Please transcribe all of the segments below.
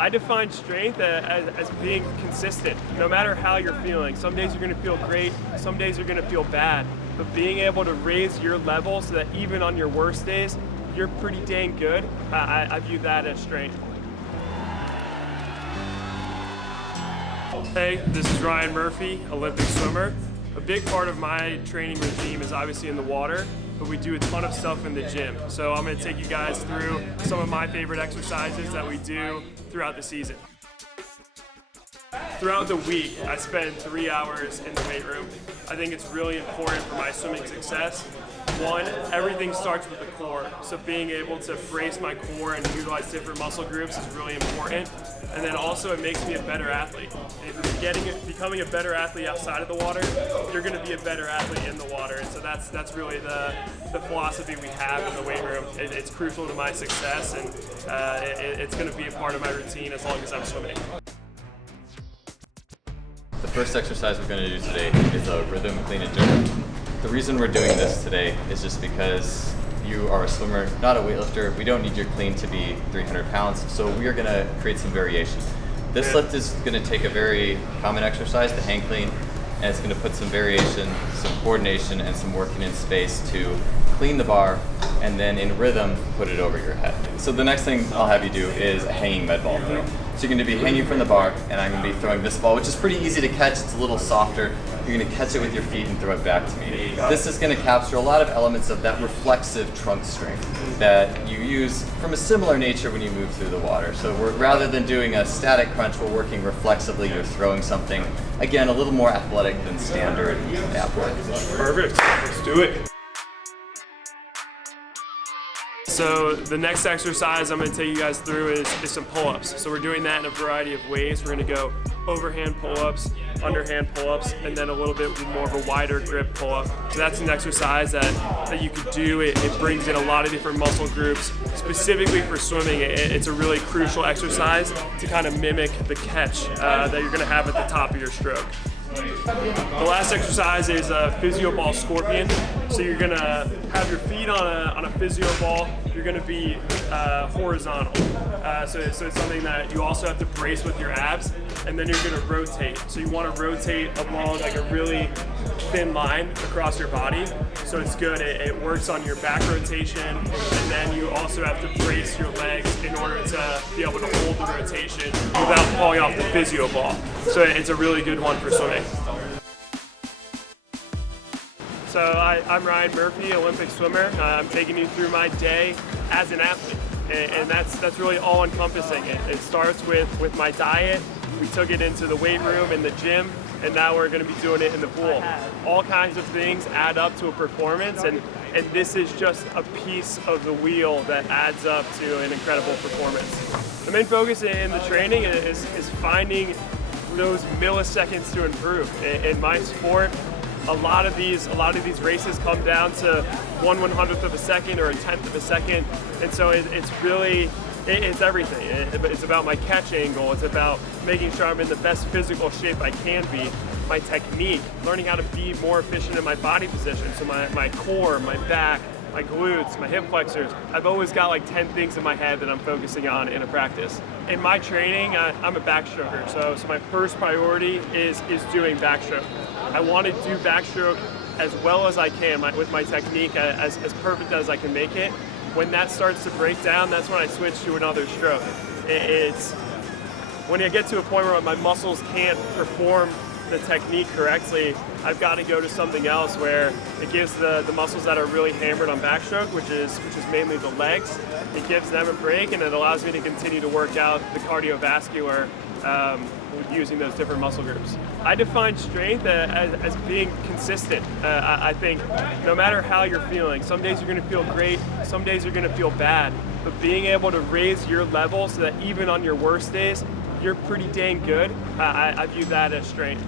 I define strength as being consistent, no matter how you're feeling. Some days you're going to feel great, some days you're going to feel bad, but being able to raise your level so that even on your worst days, you're pretty dang good, I view that as strength. Hey, this is Ryan Murphy, Olympic swimmer. A big part of my training regime is obviously in the water, but we do a ton of stuff in the gym. So I'm going to take you guys through some of my favorite exercises that we do throughout the season. Throughout the week, I spend 3 hours in the weight room. I think it's really important for my swimming success. One, everything starts with the core, so being able to brace my core and utilize different muscle groups is really important. And then also it makes me a better athlete. And if you're becoming a better athlete outside of the water, you're going to be a better athlete in the water. And so that's really the philosophy we have in the weight room. It's crucial to my success, and it's going to be a part of my routine as long as I'm swimming. The first exercise we're going to do today is a rhythm clean and jerk. The reason we're doing this today is just because you are a swimmer, not a weightlifter. We don't need your clean to be 300 pounds, so we are going to create some variation. This lift is going to take a very common exercise, the hang clean, and it's going to put some variation, some coordination, and some working in space to clean the bar, and then in rhythm, put it over your head. So the next thing I'll have you do is a hanging med ball throw. So you're going to be hanging from the bar, and I'm going to be throwing this ball, which is pretty easy to catch. It's a little softer. You're going to catch it with your feet and throw it back to me. This is going to capture a lot of elements of that reflexive trunk strength that you use from a similar nature when you move through the water. So rather than doing a static crunch, we're working reflexively. You're throwing something, again, a little more athletic than standard ab work. Perfect. Let's do it. So the next exercise I'm going to take you guys through is some pull-ups. So we're doing that in a variety of ways. We're going to go overhand pull-ups, underhand pull-ups, and then a little bit more of a wider grip pull-up. So that's an exercise that you could do. It brings in a lot of different muscle groups. Specifically for swimming, it's a really crucial exercise to kind of mimic the catch that you're going to have at the top of your stroke. The last exercise is a Physio-Ball scorpion. So you're going to have your feet on a Physio-Ball. You're going to be horizontal. So it's something that you also have to brace with your abs, and then you're going to rotate. So you want to rotate along like a really thin line across your body. So it's good. It works on your back rotation, and then you also have to brace your legs in order to be able to hold the rotation without falling off the Physio-Ball. So it's a really good one for swimming. So I'm Ryan Murphy, Olympic swimmer. I'm taking you through my day as an athlete, and that's really all encompassing. It starts with my diet. We took it into the weight room in the gym, and now we're going to be doing it in the pool. All kinds of things add up to a performance, and this is just a piece of the wheel that adds up to an incredible performance. The main focus in the training is finding those milliseconds to improve. In my sport, a lot of these races come down to 1/100th of a second or 1/10th of a second, and so it's everything. It's about my catch angle. It's about making sure I'm in the best physical shape I can be. My technique, learning how to be more efficient in my body position. So my core, my back, my glutes, my hip flexors. I've always got like 10 things in my head that I'm focusing on in a practice. In my training, I'm a backstroker. So my first priority is doing backstroke. I want to do backstroke as well as I can with my technique, as perfect as I can make it. When that starts to break down, that's when I switch to another stroke. It's when I get to a point where my muscles can't perform the technique correctly, I've got to go to something else where it gives the muscles that are really hammered on backstroke, which is mainly the legs, it gives them a break, and it allows me to continue to work out the cardiovascular using those different muscle groups. I define strength as being consistent. I think no matter how you're feeling, some days you're going to feel great, some days you're going to feel bad, but being able to raise your level so that even on your worst days, you're pretty dang good, I view that as strength.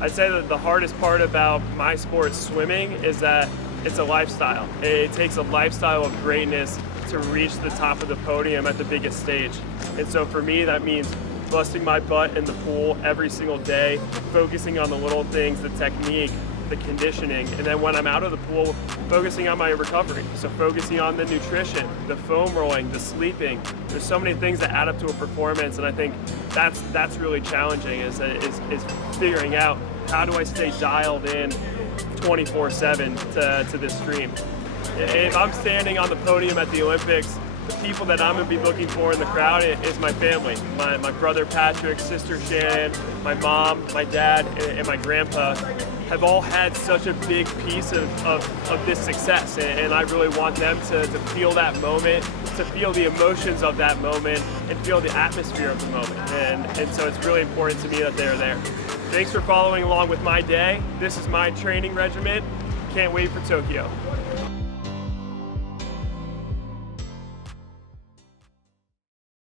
I'd say that the hardest part about my sport, swimming, is that it's a lifestyle. It takes a lifestyle of greatness to reach the top of the podium at the biggest stage. And so for me, that means busting my butt in the pool every single day, focusing on the little things, the technique, the conditioning, and then when I'm out of the pool, focusing on my recovery. So focusing on the nutrition, the foam rolling, the sleeping. There's so many things that add up to a performance, and I think that's really challenging is figuring out how do I stay dialed in 24/7 to this stream. If I'm standing on the podium at the Olympics, the people that I'm going to be looking for in the crowd is my family. My brother Patrick, sister Shannon, my mom, my dad, and my grandpa have all had such a big piece of this success. And I really want them to feel that moment, to feel the emotions of that moment, and feel the atmosphere of the moment. And so it's really important to me that they're there. Thanks for following along with my day. This is my training regimen. Can't wait for Tokyo.